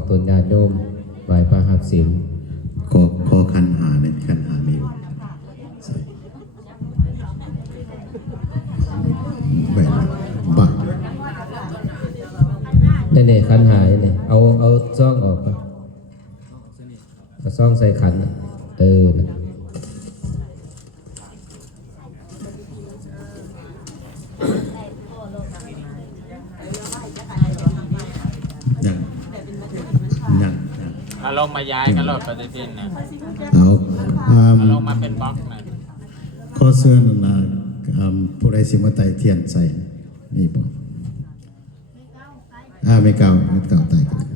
อกตนญาติโยมไหว้พระหับศีลขอขอคันหาในอยคันหามีอยู่ใส่แบบบักนี่นี่ขันหายนี่เอาเอาซ่องออกก่อนเอาซ่องใส่ขันน่ะเออนะ ยังยังยัง เอา ลงมาย้ายกันโหลดปฏิทินนะเอาอ่าเอาลงมาเป็นบล็อกนะข้อเสื้อนั่นนะอ่าผู้ใดสิมาไต่เทียนใส่มีบ่อ่าไม่เก่าไม่เก่าไต่กัน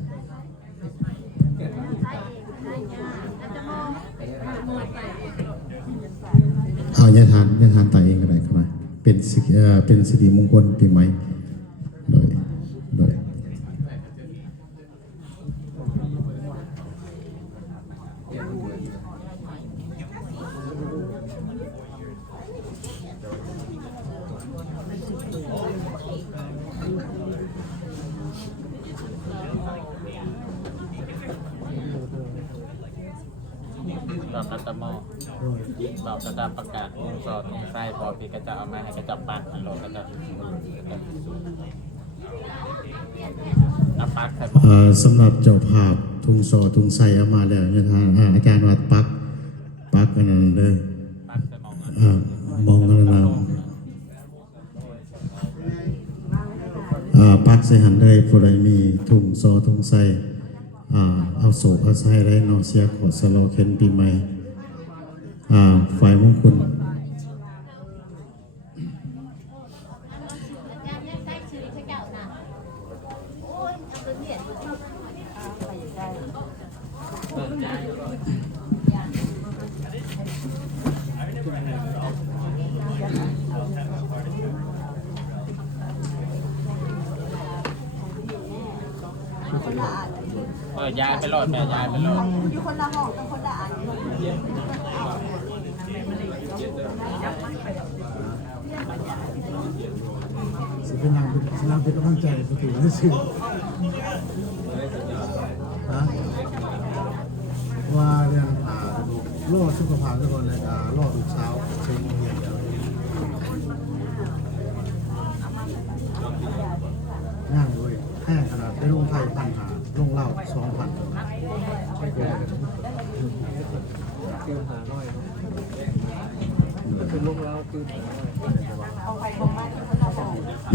เอาญาทานญาทานไต่เองก็ได้ครับมาเป็นสิเอ่อเป็นสิริมงคลปีใหม่โดยโดย ดอกกัตตะโม ดอกกระดาประกาศวงสอดใส่พอพี่ก็จะเอามาให้กระจับปักอันโหลดกระจับเอาปักใส่บอกเอ่อสำหรับเจ้าภาพทุงซอทุงไซเอามาแล้วญาทานอ่าอาจารย์วัดปักปักอันนั้นเลยปักใส่มองอะอ่ามองกันนะอ่าปักใส่หันได้ผู้ใดมีถุงซอถุงใส่อ่าเอาโศกเอาใส่ได้เนอเสียขอสโลเคนปีใหม่อ่า ฝ่ายมงคล เออยายไปโหลดแม่ยายไปโหลดอยู่คนละห้องกับคนละอันสิเป็นนางเป็นนางเป็นกำลังใจประตูให้สิฮะว่าเรื่องอ่าโลดสุขภาพทุกคนเลยอ่าโลดทุกเช้าเช้าเย็นเดียวนั่งด้วยแห้งขนาดได้ลงไทยพันหา ลงเหล้าสองพันเป็นลงเหล้าคือ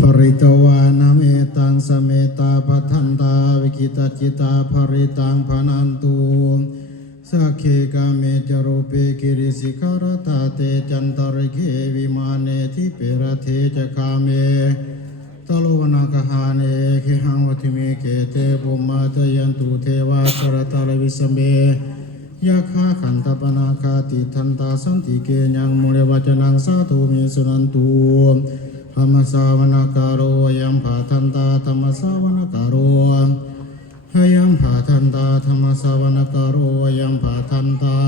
ปริตวานาเมตังสเมตาปัทันตาวิกิตาจิตาภริตังพนันตุสักเคกาเมจรูปเปกิริสิกรตาเตจันตริเกวิมาเนทิเปรเทจคาเม ตโลวนาคหาเนเคหังวติเมเกเตบุมาตยันตุเทวาสรตารวิสเมยะคาขันตปนาคาติทันตาสันติเกยังมุเรวจนังสาธุเมสุนันตุธรรมสาวนากาโรยังภาทันตาธรรมสาวนากาโรหยังภาทันตาธรรมสาวนากาโรยังภาทันตา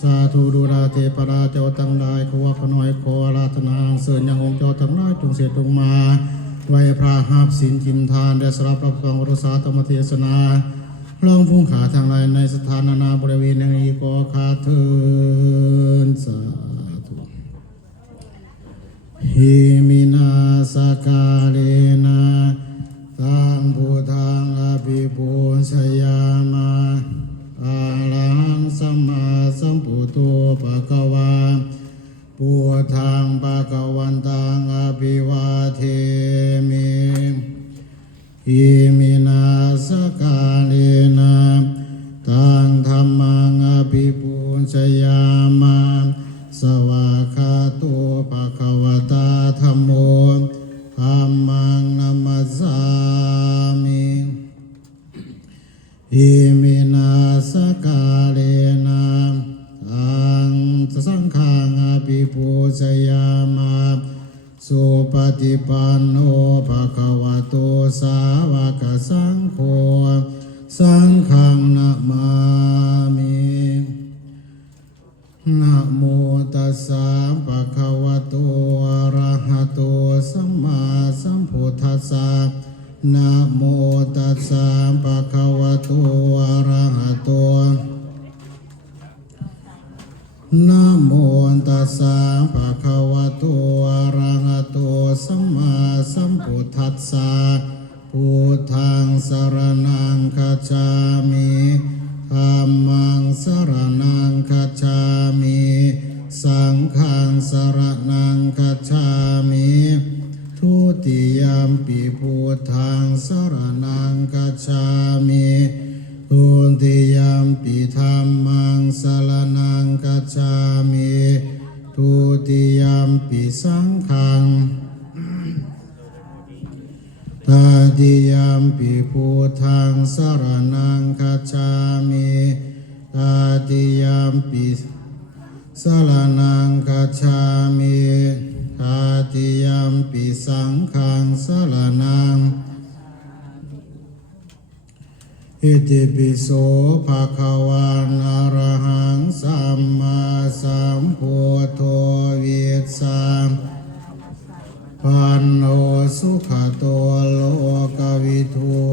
สาธุดูราเทปราเจ้าทั้งหลายขอขน้อยขอราธนาเสื่อยังองค์เจ้าทั้งหลายจงเสียจงมา ไว้พระหับสินจิมทานได้สรับรับฟังวรสาธรรมเทศนาลองพุ่งขาทางไรในสถานนานาบริเวณนี้ก็ขาเทินสาธุหิมินาสกาเลนะตังพุทธังอภิปุชยามาอาลังสัมมาสัมพุทโธภะคะวา พุทธังภะคะวันตังอภิวาเทมิอิมินาสกาเลนะตังธรรมังอภิปุชยามาสวากาโตภะคะวตาธัมโมธัมมังนัมสามิอิมิ ปฏิปันโนภะคะวะโตสา นะโมตัสสะภะคะวะโตอะระหะโตสัมมาสัมพุทธัสสะพุทธังสรณังคัจฉามิธัมมังสรณังคัจฉามิ สังฆังสร ติยมปิสังฆังตาติยมปิพุทธังสารณังคัจฉามิตาติยมปิสารณังคัจฉามิตาติยมปิสังฆังสารณัง อิติปิโสภะคะวันอะระหังสัมมาสัมพุทโธวิสสามปันโนสุขโตโลกวิทู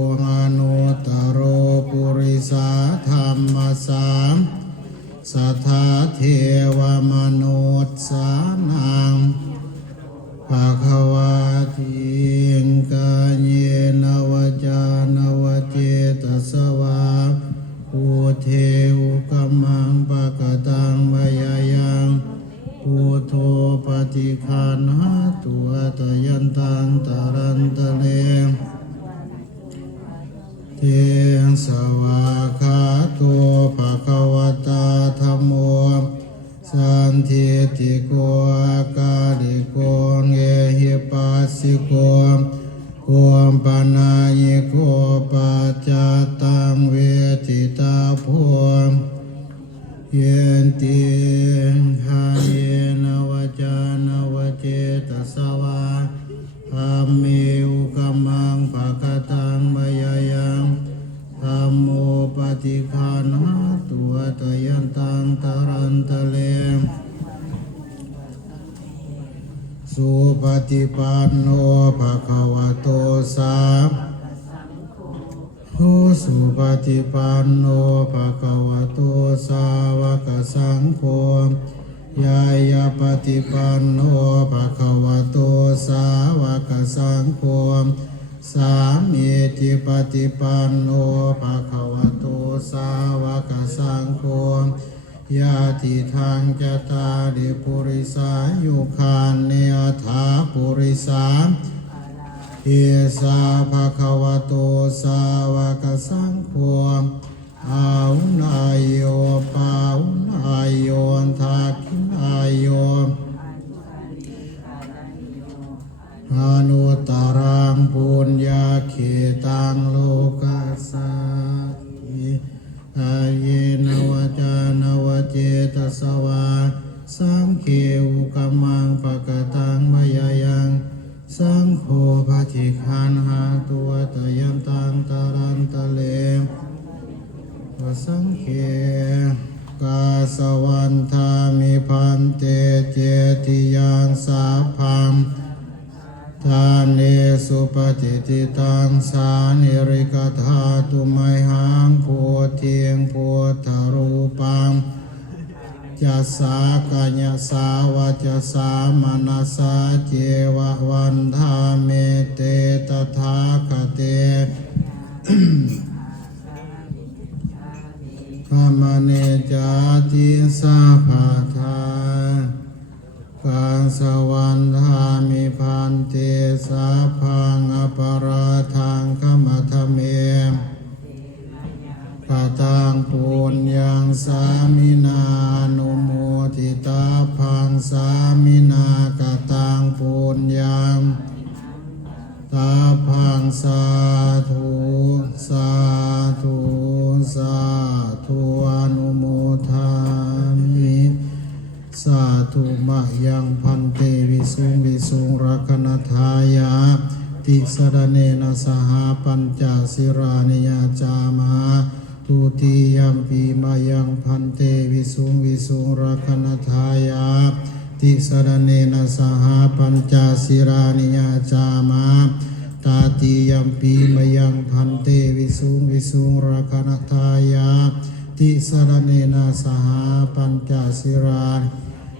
เทสวาคา ยันตังตารันตะเลสุปฏิปันโนภะคะวะโตสาวโหสุปฏิปันโนภะคะวะโตสาวกสังโฆยายาปฏิปันโนภะคะวะโตสาวกสังโฆามีจิปฏิปันโนภะคะวะโตสาวกสังโฆยาติทางจตาริปุริสายุคานเนยถาปุริสาเอสาภะคะวะโตสาวกสังโฆอาวุนายโยปาวุนายโยทักขินายโย อนุตตรังปุญญาเขตังโลกัสสะอาเยนวจานวเจตสวาสังเขอุกมังปะกตังมยายังสังโฆปฏิคันหาตัวตยันตังตารันตะเลวสังเขกาสวันทามิพันเตเจติยังสาพัง ทานเนสุปฏิติตังสานิริกธาตุไมหังโพเทียงโพธารูปังจะสากัญาสาวจะสามนัสาเจวะวันทาเมเตตถาคเตขมเนจาติสาภาทา กังสวรรธามิพันเตสาพังอปาราทังขมัทเมปะตังปุญญังสามินานุโมทิตาพังสามินากตังปุญญังตาพังสาธุสาธุสาธุอนุโมทา ธุมะยังพันเตวิสุงวิสุงรักนทายาติสรเนนะสหปัญจสิรานิยาจามาทุติยัมปีมายังพันเตวิสุงวิสุงรักนทายาติสรเนนะสหปัญจสิรานิยาจามาตาติยัมปีมายังพันเตวิสุงวิสุงราคณทายาติสรเนนะสหปัญจศิราน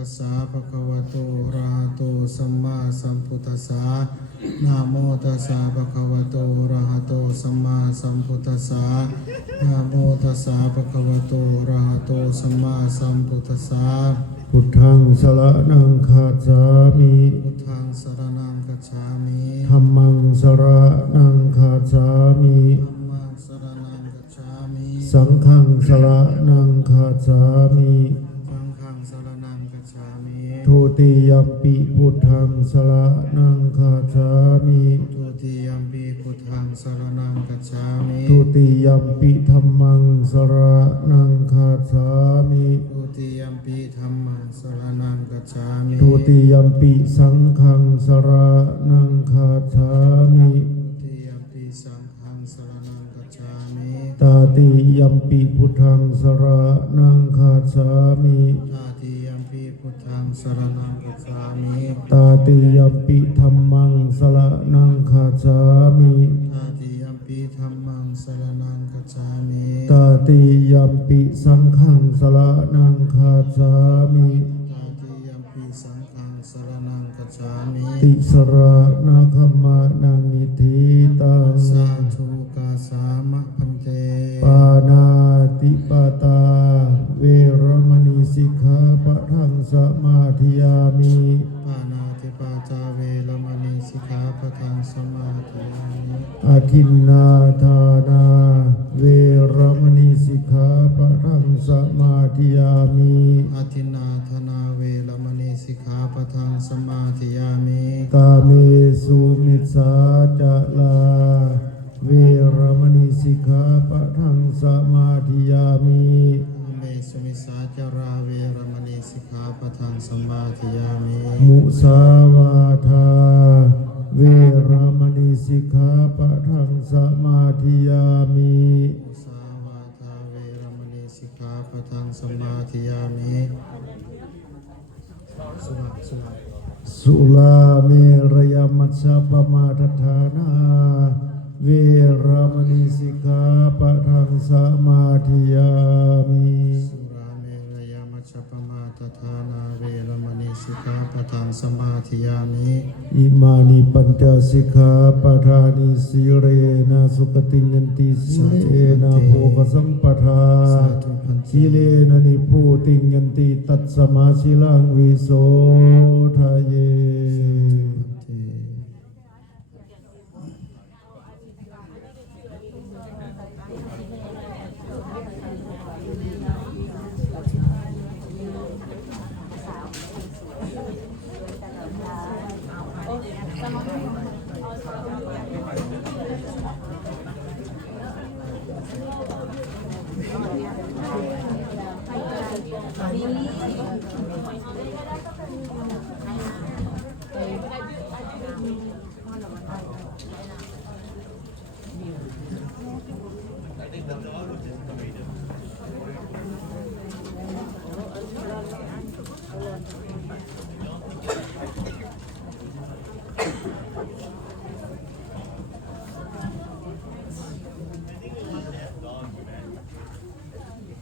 ตัสสะภะคะวะโตอะระหะโตสัมมาสัมพุทธัสสะนะโมตัสสะภะคะวะโตอะระหะโตสัมมาสัมพุทธัสสะนะโมตัสสะภะคะวะโตอะระหะโตสัมมาสัมพุทธัสสะนะโมตัสสะภะคะวะโตอะระหะโตสัมมาสัมพุทธัสสะนะโมตัสสะภะคะวะโตอะระหะโตสัมมาสัมพุทธัสสะพุทธังสระนังคาจามิพุทธังสรณังคัจฉามิธัมมังสระนังคาจามิธัมมังสรณังคัจฉามิสังฆังสระนังคาจามิ ทุติยัมปิพุทธังสระนังคาจามิทุติยัมปีพุทธังสรณังคัจฉามิทุติยัมปิธัมมังสระนังคาจามิทุติยัมปีธัมมังสรณังคัจฉามิทุติยัมปิสังฆังสระนังคาจามิทุติยัมปีสังฆังสรณังคัจฉามิตาติยัมปิพุทธังสระนังคาจามิตาติยัมปีพุทธั งสรณังคัจฉามิตาติยัมปิธัมมังสระนังคาจามิตาติยัมปีธัมมังสรณังคัจฉามิตาติยัมปิสังฆังสระนังคาจามิตาติยัมปีสังฆังสรณังคัจฉามิติสระนาคมานังนิธิตัง สมาธิยามิกาเมสุมิสาจะลา เวรมณีสิกขาปะทังสมาธิยามิอเมสุมิสาจาราเวรมณีสิกขาปะทังสมาธิยามิมุสาวาทา เวรมณีสิกขาปะทังสมาธิยามิมุสาวาทาเวรมณีสิกขาปะทังสมาธิยามิสุราสุรา สุลาเมรยมัสสะปมาทฐานา ปะทังสมาธิยามิอิมานิปัญจสิกขาปทานิสีเรนะสุขติยันติสีเลนะโภคสัมปทาสาธุพันสีเลนะนิพูติยันติตัสสมาชิลังวิโสทะเย เต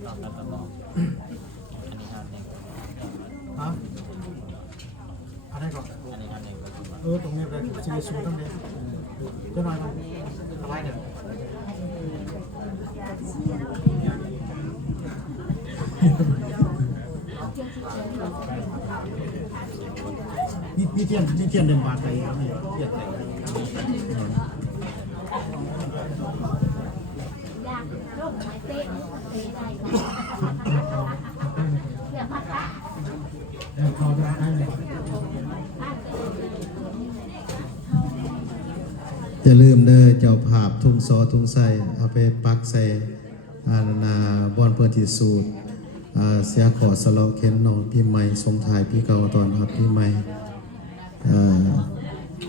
รอบตัดตะมออันนี้ครับหนึ่ง ฮะอะไรก่อน อันนี้ครับหนึ่ง เออ ตรงนี้ เป็นซีรีส์สูงทั้งนี้เจ้าหน่อยนะอะไรเนี่ยนี่นี่เทียนนี่เทุ่งซอทุ่งไส้เอาไปปักใส่อานาบอนเพื่อนที่สูตรเสียขอสลอเข็นนอนพี่ใหม่สมทายพี่เก่าตอนรับพี่ใหม่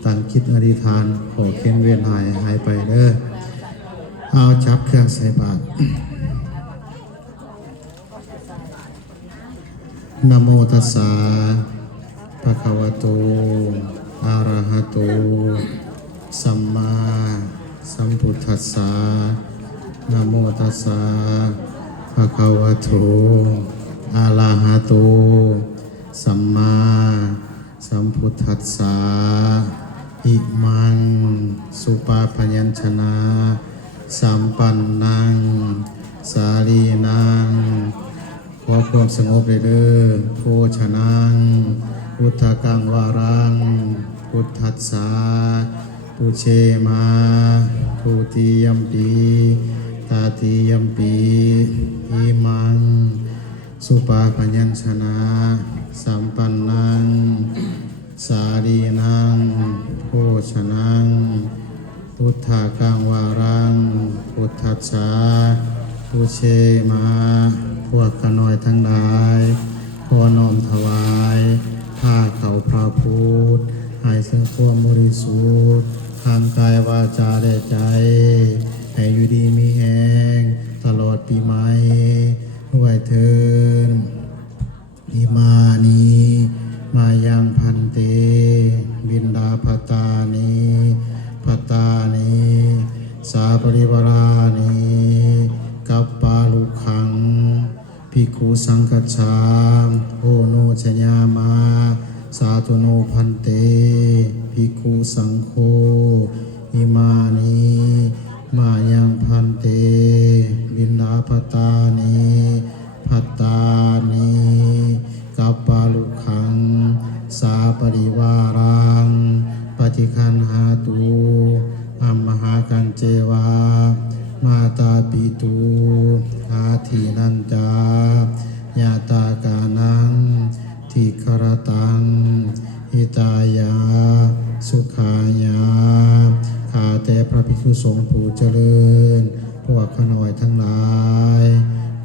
ตั้งคิดอธิษฐานขอเข็นเวียนหายหายไปเด้อเอาจับเครื่องใส่บาตรนโมตัสสะภะคะวะโตอะระหะโตสัมมา สัมพุทธัสสะนะโมตัสสะภะคะวะโตอะระหะโต สัมมาสัมพุทธัสสะอิมัง สุปาพยัญชนะสัมปันนัง สาลีนัง ขอความสงบเลยเด้อโพชนัง พุทธกังวารัง พุทธัสสา ปุเชมาทุติยมปีตาติยมปีอิมัง สุปาปัญญชนะสัมปันนัง สารีนังโพชนัง พุทธากังวารัง พุทธัสสาปุเชมา พวกขน้อยทั้งหลายขอน้อมถวายผ้าเขาพระพุทธให้ซึ่งความบริสุทธิ์ ทางกายวาจาและใจ ให้อยู่ดีมีแหงตลอดปีใหม่ด้วยเทินอิมานีมายังพันเต บินดาภตานีภตานีสาปริวารานีกัปปาลุขังภิกขุสังกัจฉาโอโนชญามา สาธุโนพันเตภิกขุสังโฆอิมานีมายังพันเตบินาภตานีพัตตานีกัปปาลุขัง สาปริวารัง ปฏิคันหาตูอัมมหากันเจวา มาตาปิตูอาทีนันจายาตากานัง ทิครตังหิตายา สุขายาข้าแต่พระภิกษุสงฆ์ผู้เจริญ พวกขน้อยทั้งหลาย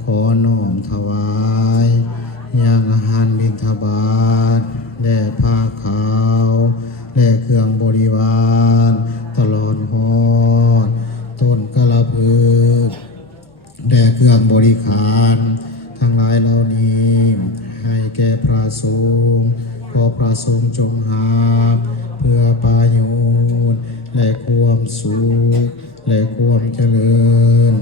ขอน้อมถวายยังอาหารบิณฑบาตแด่ผ้าขาว และเครื่องบริวาร ตลอดหอดต้นกะละพึกแด่เครื่องบริขาร ทั้งหลายเหล่านี้ ให้แก่พระสงฆ์ขอพระสงฆ์จงหา เพื่อประโยชน์และความสุขและความเจริญ